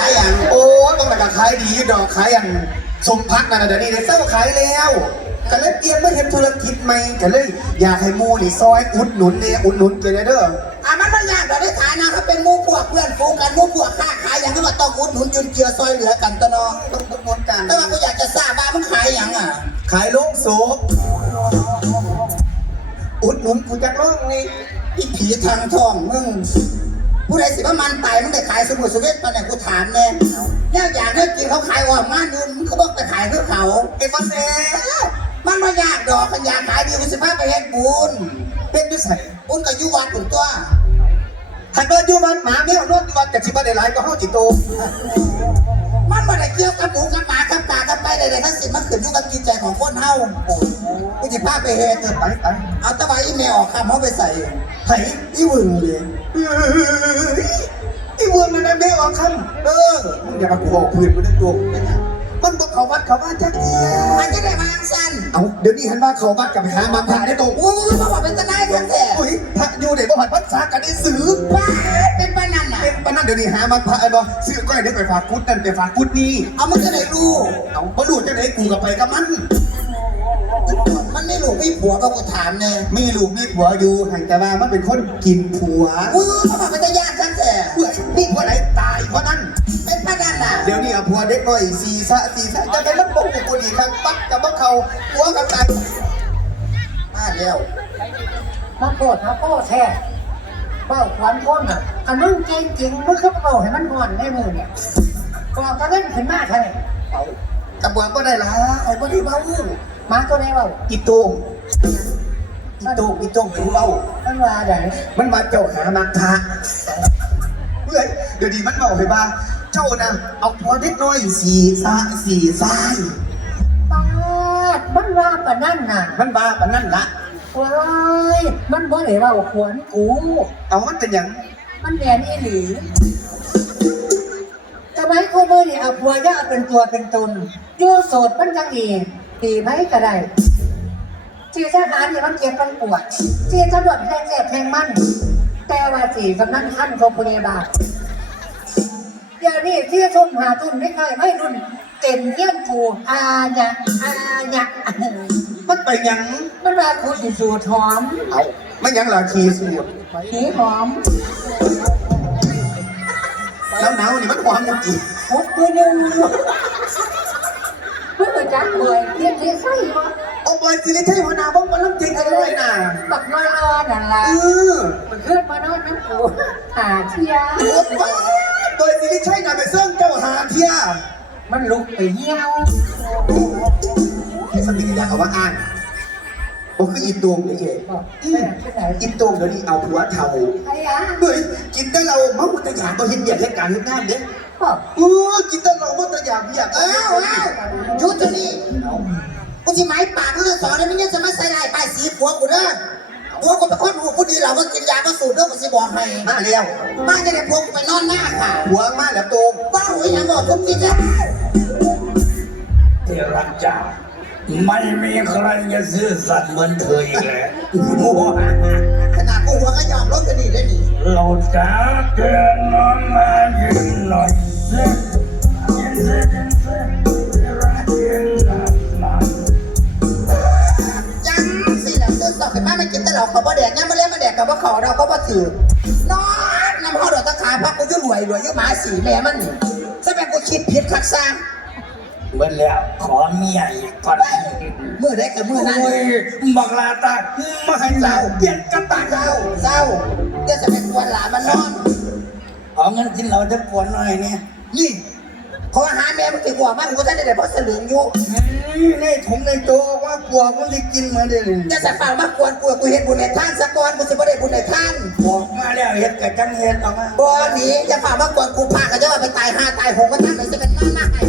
ขายอย่างโอ้ต้องแต่ก็ขายดีดอกขายอย่างสมพักนั่นนะเดี๋ยวนี้ได้เศร้าขายแล้วก็เลยเปลี่ยนมาเห็นธุรกิจใหม่ก็เลยอยากให้หมูนี่ซอยอุดหนุนเนี่ยอุดหนุนเจเนเด้ออะมันไม่ยากเราได้ฐานะเขาเป็นหมู่พวกเพื่อนฝูงกันหมู่พวกค้าขายอย่างนั้นก็ต้องอุดหนุนจุนเจือซอยเหลือกันตะเนาะต้องอุดหนุนกันแต่ว่ากูอยากจะทราบว่ามึงขายอย่างอะขายโลงศพอุดหนุนกูจากโลกนี่อีผีทางทองมึง ผู้ใดสิว่ามันตายมึงได้ขายสมุนสเวทตอนไหนกูถามแน่แน่อย่างนั้กินเขาขายออกมาดูมึงเขาบอกไปขายเพื่อเขาเอ็มเซ่มันไม่ยากดอกกันยากขายดีกูสิพาไปเฮ็ดบุญเป็นนิสัยบุญกับยุวัดถึงตัวหันนอนยู่มันหมาแมวนอนอยู่มันกับชิบะได้หลายก็ห้าจิตโตมันไม่ได้เกี่ยวกับหมูกับหมากับปลากับไปใดๆทั้งสิ้นมันขึ้นอยู่กับจิตใจของคนเฮากูสิพาไปเฮ็ดเออไปไปเอา ตะไบอีเมลออกคำเขาไปใส่ไผ่อีวึงเลยเอ้ยไอ้เวือนนั่นนะเบ้ออกคเออำมึงอย่ามากูบอกพื้นมันได้ตัวมันบอกเขาวัดเขาว่าจักเอียมันจะได้มาอังสันเอาเดี๋ยวนี้หันว่าเขาวัดกับหามาผ่าได้ตรงอู้มาบอกเป็นตะนายทั้งแท้อุ้ยพระอยู่ในบ่หันพัดษากันได้ซื้อบ้าเป็นปานันน่ะเป็นปานนั้นเดี๋ยวนี้หามาผ่าไอ้บ่ซื้อก้อยเด็กไปฝากกุดนั่นไปฝากกุดนี่เอามันจะได้รู้เอาบ่รู้จังได๋กูกับไปกับมัน มันไม่รู้ไม่ผัวก็กูถามเนี่ยมีลูกมีผัวอยู่ห่างแต่ว่ามันเป็นคนกินผัวอู้มาบอกเป็นตะยานทั้งแท้เพื่อมีผัวไหนตายเพราะนั้นเป็นปานันน่ะเดี๋ยวนี้เอาผัวเด็กน้อยสีสะสีสะจะเป็นลำบงกูดีครับปักกับบ่เขาผัวกับตายมาแล้วมาโกรธมาโก้แท้เบ้าขวัญคนอะอันมึงจริงจริงมึงคือเบ้าให้มันห่อนได้มือเนี่ยบอกกระเล่นขึ้นมาเท่าไหร่เอากระบวนก็ได้ละไอ้บ่ได้เบา มาตัวไหนเบ้าอีโตงอีโตงอีโตงเป็นเบามันว่าไหนมันมาเจ้าหามาทะเพื่อนเดี๋ยวนี้มันบอกให้ว่าเจ้านะเอาผัวเด็กน้อยสีสะสีสายปาดมันว่าปะนั่นน่ะ มันบ้าปานนั่นละว้ายมันบ่ได้เบ้าขวนกู เอามันเป็นอย่างมันแดนอีหลีทำไมกูมือนี่เอาผัวย่าเป็นตัวเป็นตนอยู่โสดมันจังเอง ตีไหมก็ได้จีทหารเนี่ยมันเจ็บมันปวดจีตำรวจแทงเจ็บแทงมันแต่ว่าสีกำนันขั้นของพยาบาลอย่างนี้ที่ทุ่มหาทุ่มไม่ค่อยไม่รุ่นเต็มเยี่ยมกูอาญะอาญะมันไปหยังมันว่ากูสิสูดหอมเอามันหยังหลาคีสูดหีหอมแล้วหนาวนี่มันความจริงพบตัวหนึ่งเพื่อ จักเลยเทียนที่ใส่วะเอาบอยสิริชัยหัวหน้าบ้องมันลำจริงกันเลยนะบักน้อยรอนั่นล่ะเออมันขึ้นมานอนน้ำปูหาเทียโอ้บ้าบอยสิริชัยน่ะไปเสื่องเจ้าหาเทียมันลุกไปเยี่ยวสติอยากเอาว่าอ่านผมคืออีตวงนี่เองบอกอืแม่มที่ไหนอีตวงเดี๋ยวนี้เอาผัวเท่าไอ้ยะเฮ้ยกินแต่เราเมาแตะยางก็เห็นอยากเห็นการเห็นงานเด้บ อกเออกินแต่เราเมาแตะยางอยากอ้าวอ้าวหยุดเดี๋ยวนี้กูสิหมายปากมึงจะสอนเนี่ยมึงจะมาใส่ลายป้ายสีผัวกูเด้อผัวกูเป็นคนหูกูดีเราก็กินยาก็สูบเด้อกูสิบอกให้มาแล้วบ้านจะได้ผัวกูไปนอนหน้าค่ะผัวมาแล้วตรงบ้าหัวยังบอกทุกทีจ้ะที่รักจ้าไม่มีใครจะซื่อสัตย์เหมือนเธออีกแล้วขนาดกูหัวก็ยอมลบกันดีได้ดีเราจะเกินนอนมายืนหน่อยสิยื เราเขาบ่แดกยังไม่เล่นมาแดกกับว่าเขาเราก็บ่ถือนอนน้ำห่อดอกตะขาพักกูยุ่รวยรวยยุ่หมาสีแม่มันนี่ซะแม่กูคิดผิดคักซะเมื่อแล้วขอเมียอีกก่อนมือได้กับมือนั้นโอ้ยบักลาตามาให้เราเปลี่ยนกระตาเศร้าเศร้าเดี๋ยวจะเป็นควนหลานมันนอนขอเงินกินเราจะปวดหน่อยเนี่ยนี่ ขอหาแม่มึงติดหัวมากกูท่านได้แต่พอสลึงอยู่ในถุงในโตว่าปวกมันจะกินเหมือนเดิมจะสักฝ่ามากกวนกูกูเห็นบุญในท่านสักก่อนกูจะไม่ได้บุญในท่านบอกมาแล้วเห็ดกับจังเห็ดออกมาบ่หนีจะฝ่ามากกวนกูพากันจะว่าไปตายห้าตายหกก็ท่านเลยจะเป็นหน้าหน้าไอ้